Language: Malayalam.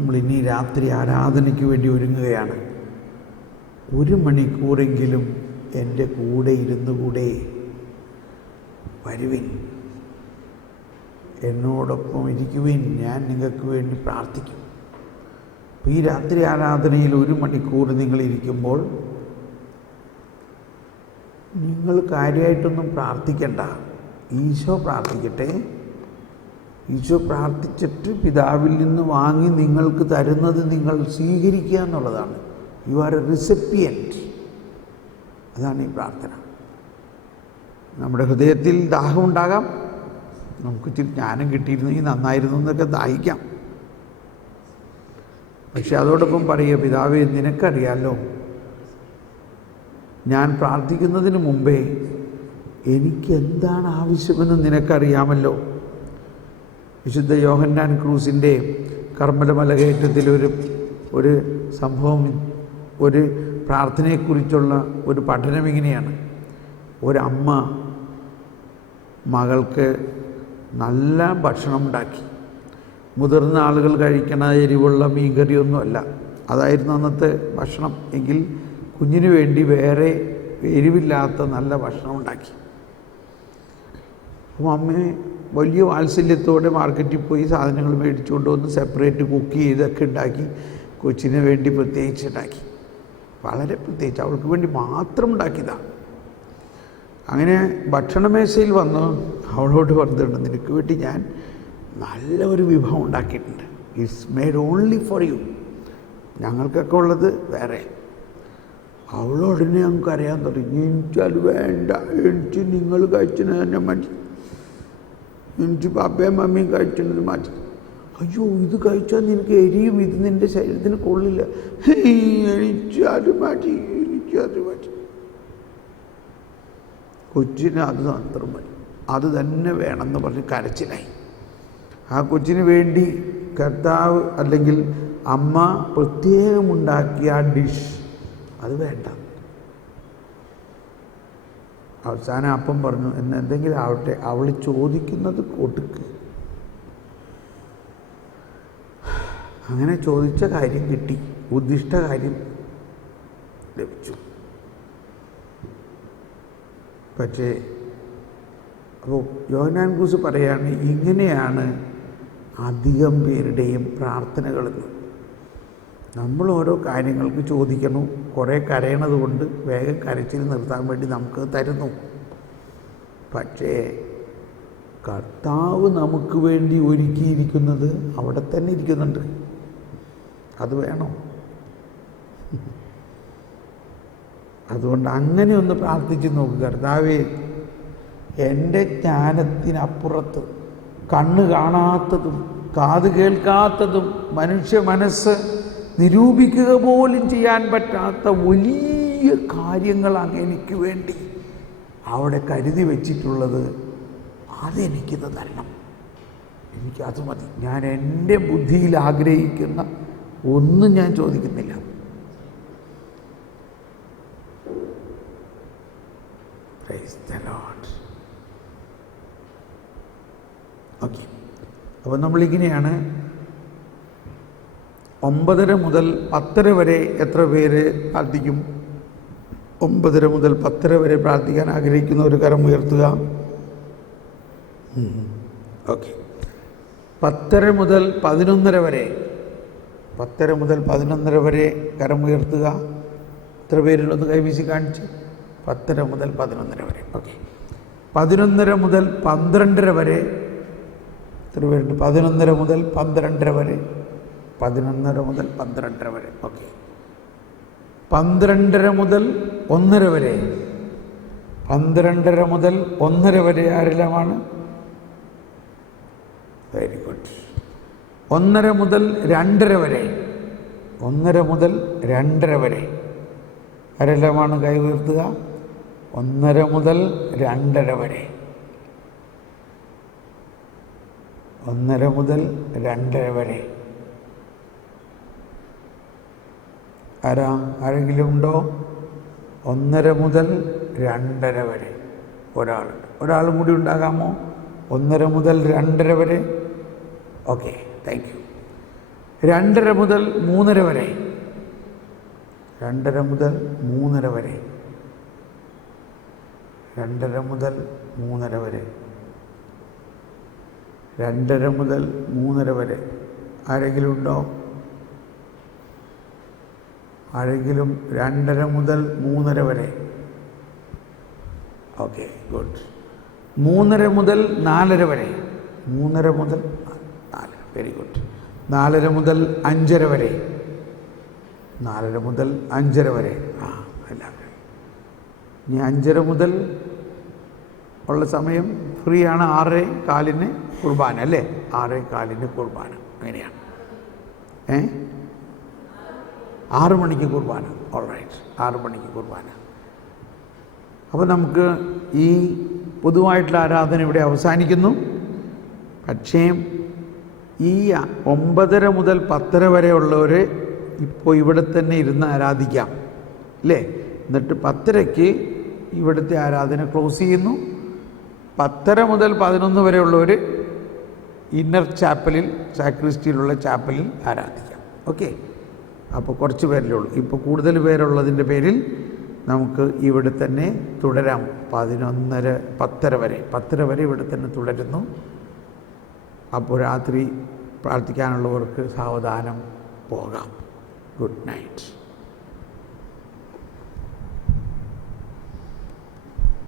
നമ്മളിനി രാത്രി ആരാധനയ്ക്ക് വേണ്ടി ഒരുങ്ങുകയാണ്. 1 മണിക്കൂറെങ്കിലും എൻ്റെ കൂടെ ഇരുന്നു കൂടെ വരുവിൻ, എന്നോടൊപ്പം ഇരിക്കുവിൻ, ഞാൻ നിങ്ങൾക്ക് വേണ്ടി പ്രാർത്ഥിക്കും. അപ്പോൾ ഈ രാത്രി ആരാധനയിൽ 1 മണിക്കൂർ നിങ്ങളിരിക്കുമ്പോൾ നിങ്ങൾ കാര്യമായിട്ടൊന്നും പ്രാർത്ഥിക്കണ്ട. ഈശോ പ്രാർത്ഥിക്കട്ടെ. ഈശോ പ്രാർത്ഥിച്ചിട്ട് പിതാവിൽ നിന്ന് വാങ്ങി നിങ്ങൾക്ക് തരുന്നത് നിങ്ങൾ സ്വീകരിക്കുക എന്നുള്ളതാണ്. You are a recipient. അതാണ് ഈ പ്രാർത്ഥന. നമ്മുടെ ഹൃദയത്തിൽ ദാഹമുണ്ടാകാം, നമുക്ക് ഇച്ചിരി ജ്ഞാനം കിട്ടിയിരുന്നെങ്കിൽ നന്നായിരുന്നു എന്നൊക്കെ ദാഹിക്കാം. പക്ഷെ അതോടൊപ്പം പറയുക, പിതാവേ നിനക്കറിയാമല്ലോ, ഞാൻ പ്രാർത്ഥിക്കുന്നതിന് മുമ്പേ എനിക്ക് എന്താണ് ആവശ്യമെന്ന് നിനക്കറിയാമല്ലോ. വിശുദ്ധ യോഹന്നാൻ ക്രൂസിൻ്റെ കർമ്മലമല കയറ്റത്തിൽ ഒരു സംഭവം, ഒരു പ്രാർത്ഥനയെക്കുറിച്ചുള്ള ഒരു പഠനം ഇങ്ങനെയാണ്. ഒരമ്മ മകൾക്ക് നല്ല ഭക്ഷണം ഉണ്ടാക്കി. മുതിർന്ന ആളുകൾ കഴിക്കണ എരിവുള്ള മീൻകറിയൊന്നുമല്ല, അതായിരുന്നു അന്നത്തെ ഭക്ഷണം. എങ്കിൽ കുഞ്ഞിന് വേണ്ടി വേറെ എരിവില്ലാത്ത നല്ല ഭക്ഷണം ഉണ്ടാക്കി. അപ്പോൾ അമ്മ വലിയ വാത്സല്യത്തോടെ മാർക്കറ്റിൽ പോയി സാധനങ്ങൾ മേടിച്ചുകൊണ്ട് വന്ന് സെപ്പറേറ്റ് കുക്ക് ചെയ്തൊക്കെ ഉണ്ടാക്കി കൊച്ചിന് വേണ്ടി പ്രത്യേകിച്ച് ഉണ്ടാക്കി. വളരെ പ്രത്യേകിച്ച് അവൾക്ക് വേണ്ടി മാത്രം ഉണ്ടാക്കിയതാണ്. അങ്ങനെ ഭക്ഷണമേശയിൽ വന്ന് അവളോട് പറഞ്ഞിട്ടുണ്ട്, നിനക്ക് വേണ്ടി ഞാൻ നല്ല ഒരു വിഭവം ഉണ്ടാക്കിയിട്ടുണ്ട്. It's made only for you. ഞങ്ങൾക്കൊക്കെ ഉള്ളത് വേറെ. അവളോടനെ ഞങ്ങൾക്ക് അറിയാൻ തുടങ്ങി, എനിക്കത് വേണ്ട, എനിക്ക് നിങ്ങൾ കഴിച്ചത് തന്നെ മതി, എനിക്ക് പപ്പയും മമ്മിയും കഴിച്ചത് മതി. അയ്യോ, ഇത് കഴിച്ചാൽ നിനക്ക് എരിയും, ഇത് നിൻ്റെ ശരീരത്തിന് കൊള്ളില്ല, എനിക്കത് മതി, എനിക്കത് മതി. കൊച്ചിന് അത് മാത്രം മതി, അത് തന്നെ വേണമെന്ന് പറഞ്ഞ് കരച്ചിലായി. ആ കൊച്ചിന് വേണ്ടി കർത്താവ് അല്ലെങ്കിൽ അമ്മ പ്രത്യേകമുണ്ടാക്കിയ ആ ഡിഷ് അത് വേണ്ട. അവസാനം അപ്പം പറഞ്ഞു, എന്തെങ്കിലും ആവട്ടെ, അവൾ ചോദിക്കുന്നത് കൊടുക്ക്. അങ്ങനെ ചോദിച്ച കാര്യം കിട്ടി, ഉദ്ദിഷ്ട കാര്യം ലഭിച്ചു. പക്ഷേ അപ്പോൾ യോഹന്നാൻ ക്രൂസ് പറയാണ്, ഇങ്ങനെയാണ് അധികം പേരുടെയും പ്രാർത്ഥനകളെന്ന്. നമ്മൾ ഓരോ കാര്യങ്ങൾക്ക് ചോദിക്കണം, കുറേ കരയണത് കൊണ്ട് വേഗം കരച്ചിൽ നിർത്താൻ വേണ്ടി നമുക്ക് തരുന്നു. പക്ഷേ കർത്താവ് നമുക്ക് വേണ്ടി ഒരുക്കിയിരിക്കുന്നത് അവിടെ തന്നെ ഇരിക്കുന്നുണ്ട്. അത് വേണം. അതുകൊണ്ട് അങ്ങനെ ഒന്ന് പ്രാർത്ഥിച്ച് നോക്കുക. കർത്താവേ, എൻ്റെ ജ്ഞാനത്തിനപ്പുറത്ത് കണ്ണ് കാണാത്തതും കാത് കേൾക്കാത്തതും മനുഷ്യ മനസ്സ് നിരൂപിക്കുക പോലും ചെയ്യാൻ പറ്റാത്ത വലിയ കാര്യങ്ങളാണ് എനിക്ക് വേണ്ടി അവിടെ കരുതി വച്ചിട്ടുള്ളത്. അതെനിക്കിത് തരണം, എനിക്കത് മതി. ഞാൻ എൻ്റെ ബുദ്ധിയിൽ ആഗ്രഹിക്കുന്ന ഒന്നും ഞാൻ ചോദിക്കുന്നില്ല. Praise the Lord. ഓക്കെ, അപ്പോൾ നമ്മളിങ്ങനെയാണ് 9:30 മുതൽ 10:30 വരെ എത്ര പേര് പ്രാർത്ഥിക്കും? 9:30 മുതൽ 10:30 വരെ പ്രാർത്ഥിക്കാൻ ആഗ്രഹിക്കുന്ന ഒരു കരം ഉയർത്തുക. ഓക്കെ. 10:30 മുതൽ 11:30 വരെ, 10:30 മുതൽ 11:30 വരെ കരം ഉയർത്തുക. എത്ര പേരുള്ളൊന്ന് കൈവീശി കാണിച്ച്. 10:30 മുതൽ 11:30 വരെ. ഓക്കെ. 11:30 മുതൽ 12:30 വരെ എത്ര പേരുണ്ട്? 11:30 മുതൽ 12:30 വരെ, 11:30 മുതൽ 12:30 വരെ. ഓക്കെ. 12:30 മുതൽ 1:30 വരെ, 12:30 മുതൽ 1:30 വരെ ആരെല്ലാമാണ്? Very good. 1:30 മുതൽ 2:30 വരെ, 1:30 മുതൽ 2:30 വരെ ആരെല്ലാമാണ്? കൈ ഉയർത്തുക. 1:30 മുതൽ 2:30 വരെ, 1:30 മുതൽ 2:30 വരെ. ആരെങ്കിലും ഉണ്ടോ? 1:30 മുതൽ 2:30 വരെ ഒരാളുണ്ട്. ഒരാളും കൂടി ഉണ്ടാകാമോ? 1:30 മുതൽ 2:30 വരെ. Okay, thank you. 2:30 മുതൽ 3:30 വരെ. 2:30 മുതൽ 3:30 വരെ. 2:30 മുതൽ 3:30 വരെ. 2:30 മുതൽ 3:30 വരെ. ആരെങ്കിലും ഉണ്ടോ? ആരെങ്കിലും? 2:30 മുതൽ 3:30 വരെ. Okay, good. 3:30 മുതൽ 4:30 വരെ. 3:30 മുതൽ 4. Very good. 4:30 മുതൽ 5:30 വരെ. 4:30 മുതൽ 5:30 വരെ. എല്ലാവരും ഇനി 5:30 മുതൽ ഉള്ള സമയം ഫ്രീ ആണ്. 6:15 കുർബാന അല്ലേ? 6:15 കുർബാന. അങ്ങനെയാണ്. 6 മണിക്ക് കുർബാന. ഓൾറൈറ്റ്, 6 മണിക്ക് കുർബാന. അപ്പോൾ നമുക്ക് ഈ പൊതുവായിട്ടുള്ള ആരാധന ഇവിടെ അവസാനിക്കുന്നു. പക്ഷേ ഈ 9:30 മുതൽ 10:30 വരെ ഉള്ളവർ ഇപ്പോൾ ഇവിടെ തന്നെ ഇരുന്ന് ആരാധിക്കാം അല്ലേ? എന്നിട്ട് 10:30-ക്ക് ഇവിടുത്തെ ആരാധന ക്ലോസ് ചെയ്യുന്നു. 10:30 മുതൽ 11 വരെ ഉള്ളവർ ഇന്നർ ചാപ്പലിൽ, സാക്രിസ്റ്റിയിലുള്ള ചാപ്പലിൽ ആരാധിക്കാം. ഓക്കെ, അപ്പോൾ കുറച്ച് പേരല്ലേ ഉള്ളൂ. ഇപ്പോൾ കൂടുതൽ പേരുള്ളതിൻ്റെ പേരിൽ നമുക്ക് ഇവിടെ തന്നെ തുടരാം. 11:30, 10:30 വരെ. 10:30 വരെ ഇവിടെ തന്നെ തുടരുന്നു. അപ്പോൾ രാത്രി പ്രാർത്ഥിക്കാനുള്ളവർക്ക് സാവധാനം പോകാം. Good night.